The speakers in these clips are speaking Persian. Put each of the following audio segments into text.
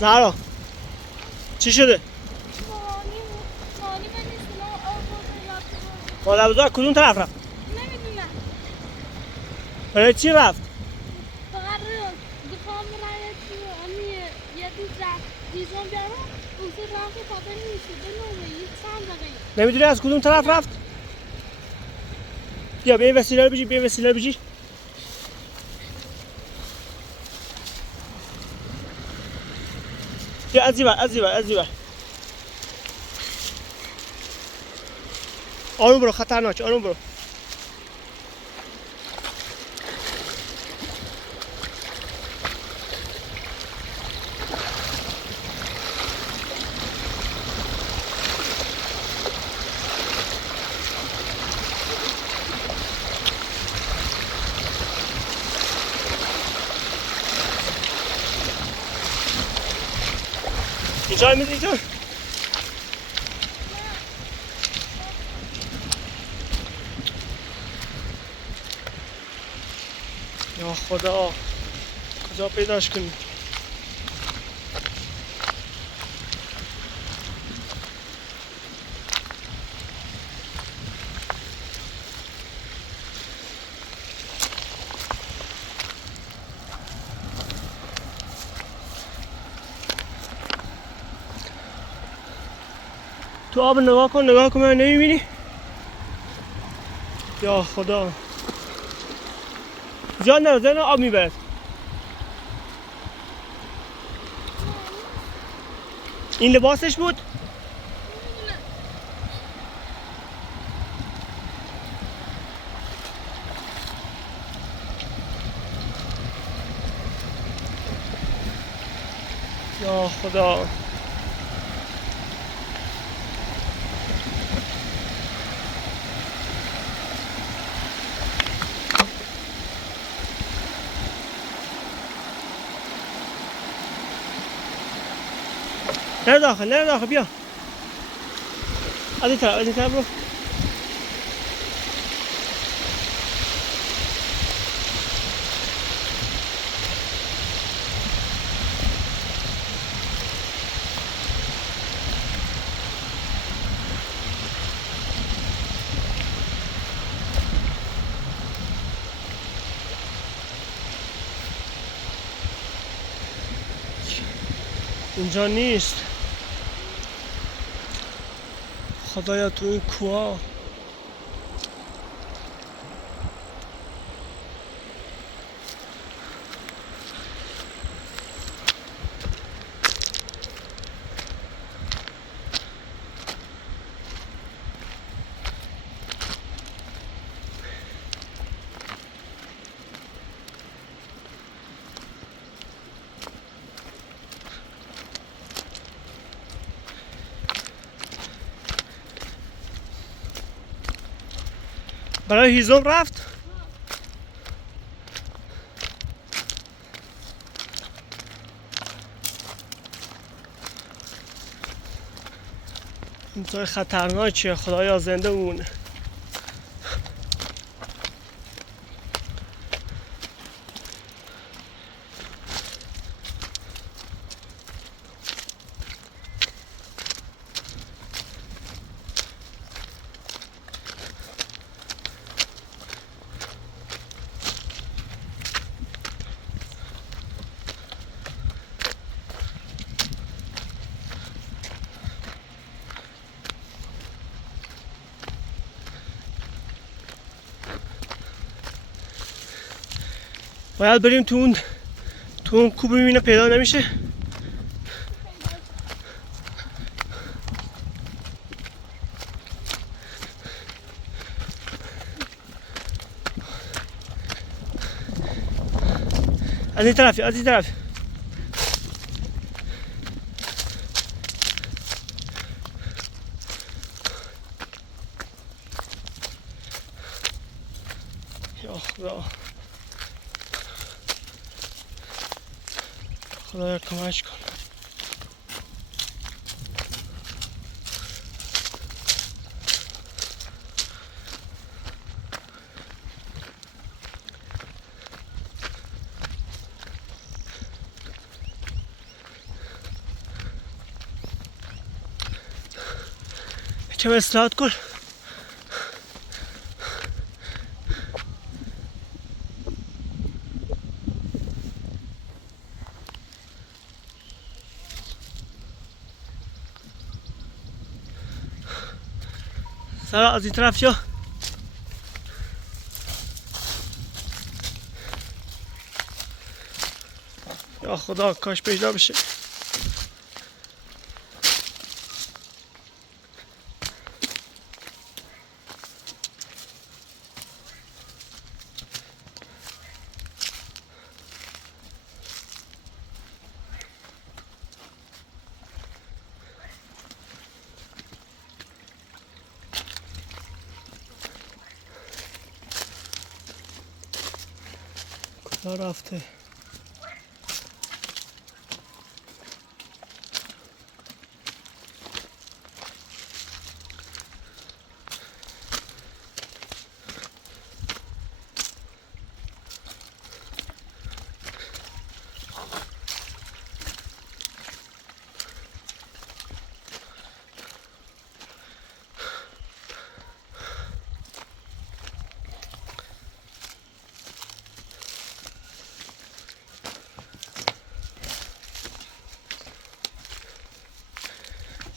زهرا چی شده؟ مانی من نیستم مادر بزرگ کدوم طرف رفت؟ نمیدونم برای چی رفت؟ فقط بخوام رای یه دوست رفت دیزم بیارم اوزه رفت تا نیست بنومه یه چند دقیقه نمیدونی از کدوم طرف رفت؟ بیا به این وسیله رو بجی، به این وسیله رو بجی. بیا از این بر، از این بر، از این بر. آروم برو، خطرناک، آروم برو. اینجا میدی اینجا؟ یا خدا کجا پیداش کنی؟ تو آب نگاه کن، نگاه کن، من نمیبینی؟ یا خدا زیاد نرو، زیاد آب میبرد. این لباسش بود؟ یا خدا نرو داخل، نرو داخل، بیا از این طرف، از این طرف برو. اینجا نیست. خدایا تو این کوها برای هیزم رفت. این طور خطرناکه، خدایا زنده مونه. باید بریم تو اون کوب ببینه پیدا نمیشه. از این طرف، از این طرف. یا خدا خدایا کمک کن. کم استراحت کن. سارا از این طرف شو. یا خدا کاش پیدا بشه. کجا رفته؟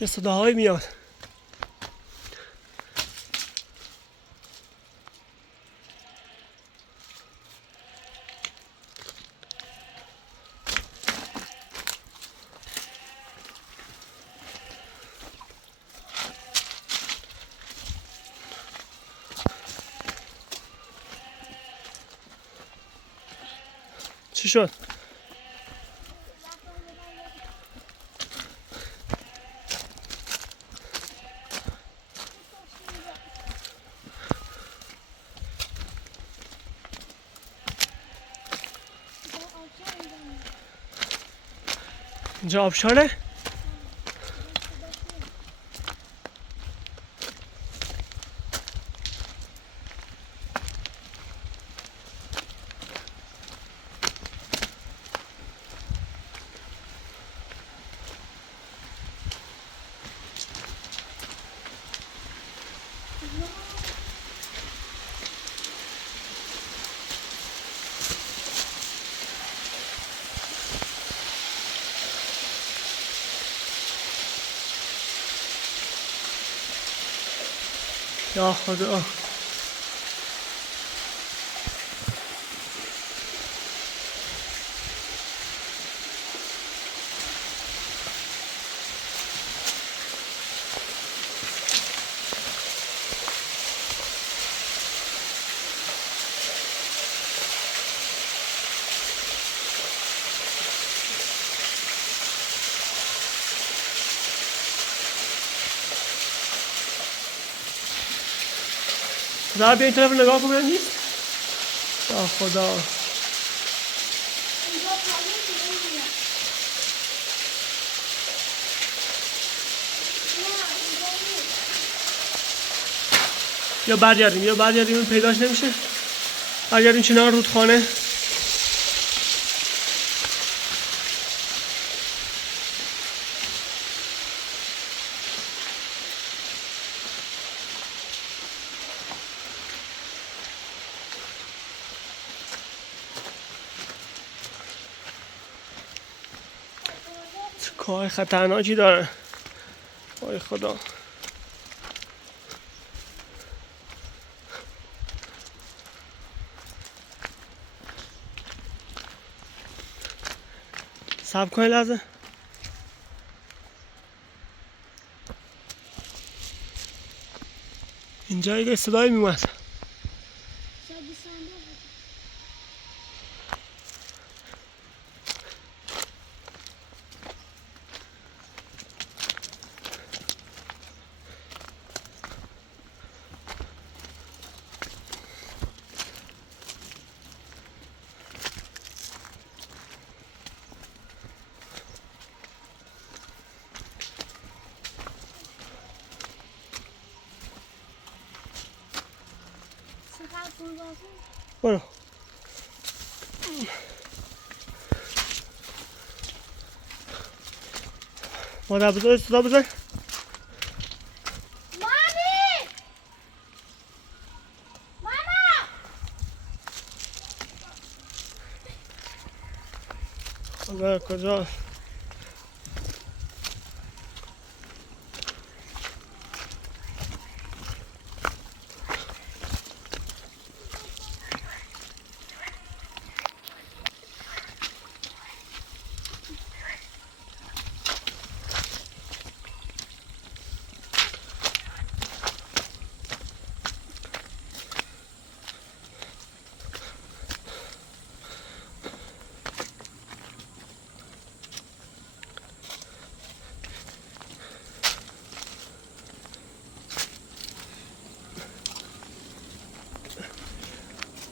یه صداهایی میاد. چی شد؟ اینجا آبشاره؟ یا خدا. زهر بیا این طرف نگاه کن ببین نیست. یا خدا. یا برگردیم این پیداش نمیشه. برگردیم کنار رودخانه. کار خطرناکی داره. وای خدا. صبر کن لحظه. اینجا یه صدایی میومد. برو. مادر بزرگ صدا بزن. کجا؟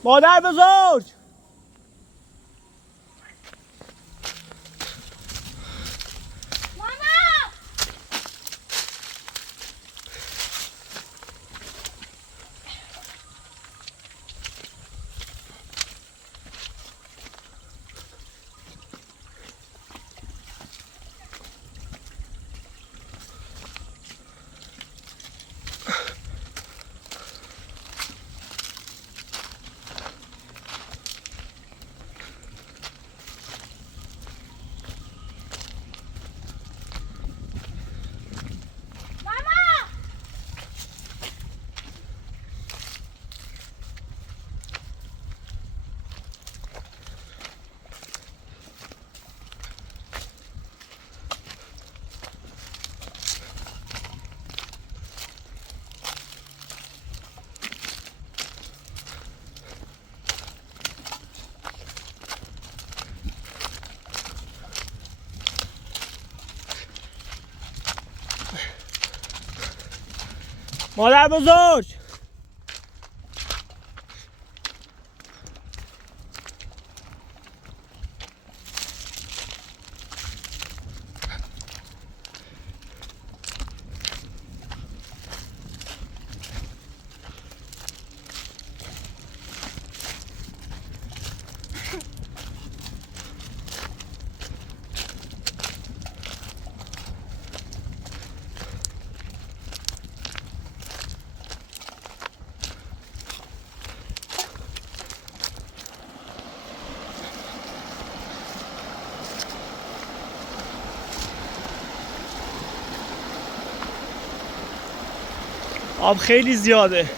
مادر بزرگ مادر بزرگ آب خیلی زیاده.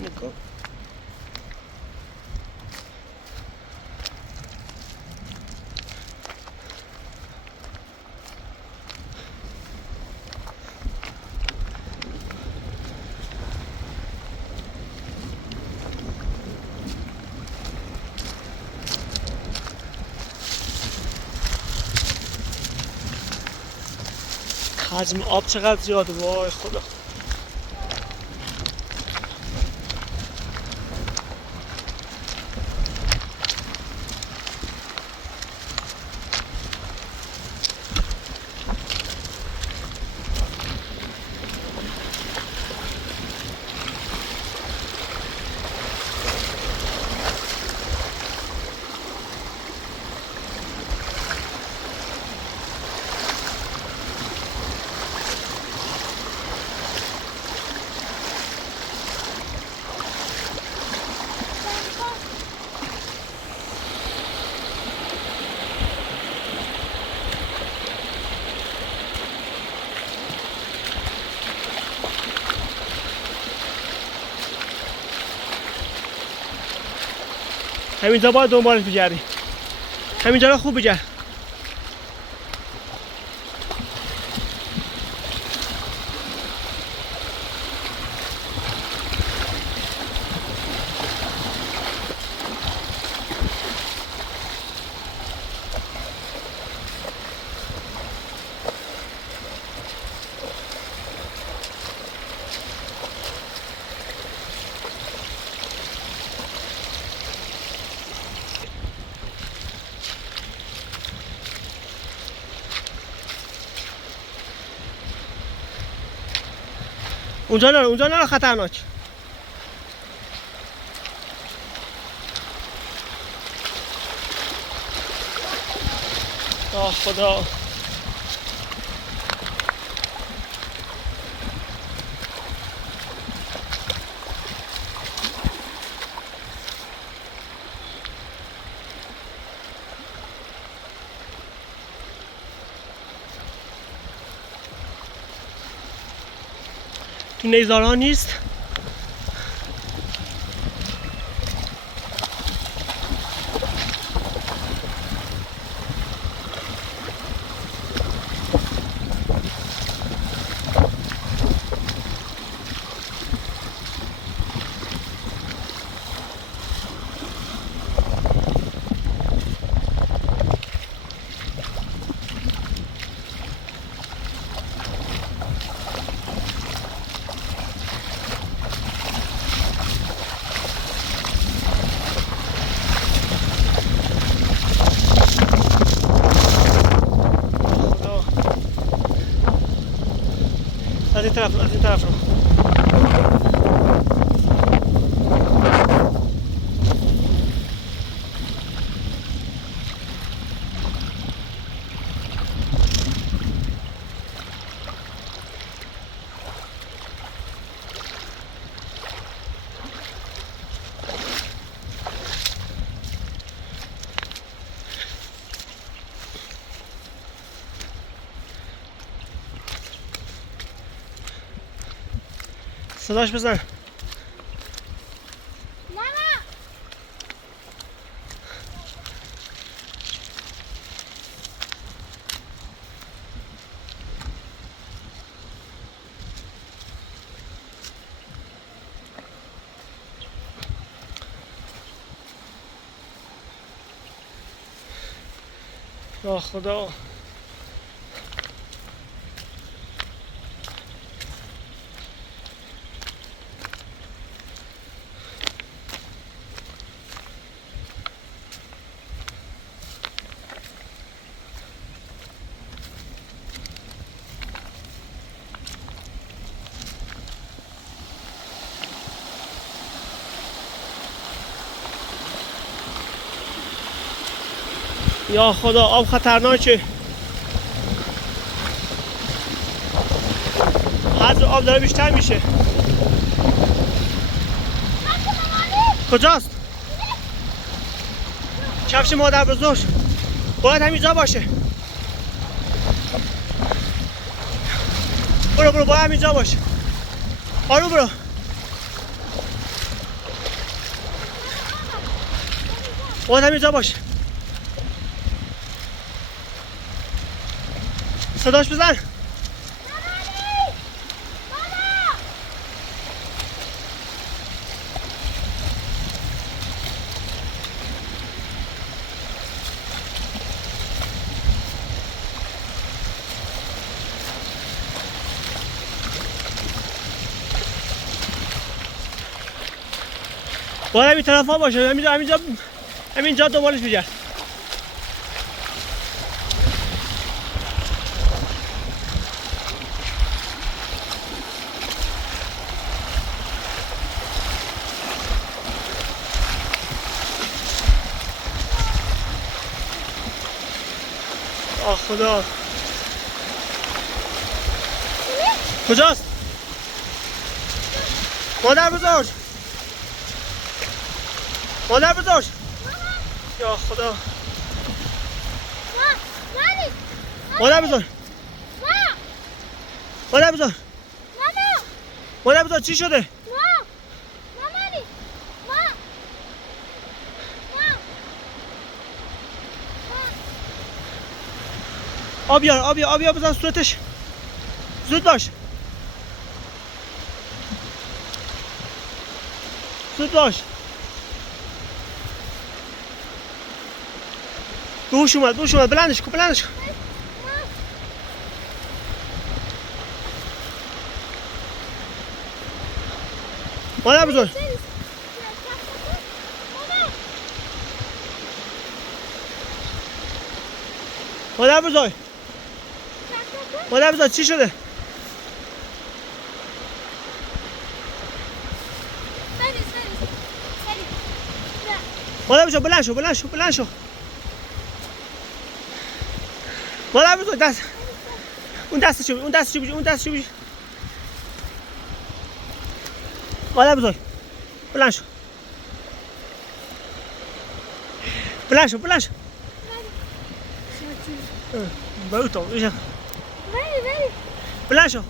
نگاه. حجم آب چقدر زیاده، وای خدا. همینجا باید دنبالش بگردی. همینجا رو خوب بگرد. اونجا نرو خطرناک. آه خدا. تو نیزارا نیست. از این طرف رو. صداش بزن. ماما آه خدا. یا خدا آب خطرناکه. حجم آب داره بیشتر میشه. کجاست؟ کفش مادر بزرگ باید همینجا باشه. برو باید همینجا باشه. آروم برو. باید همینجا باشه. صداش بزن. باید همین طرف ها باشه. همینجا دنبالش بگرد. آه خدا. کجاست؟ مادر بزرگ. مادر بزرگ. یا خدا. مادر بزرگ. مادر بزرگ. مادر بزرگ چی شده؟ آب بیار بزن صورتش. زود باش. بوش اومد بلندش کن. مادر بزرگ. مادر بزرگ چی شده؟ بالا بشو بلند شو بلند شو بلند شو بالا بشو دست اون دستشو اون دستشو بگیر اون دستشو بگیر بالا بزرگ بلند شو بلند شو بلند شو برو تو ولی بلند شو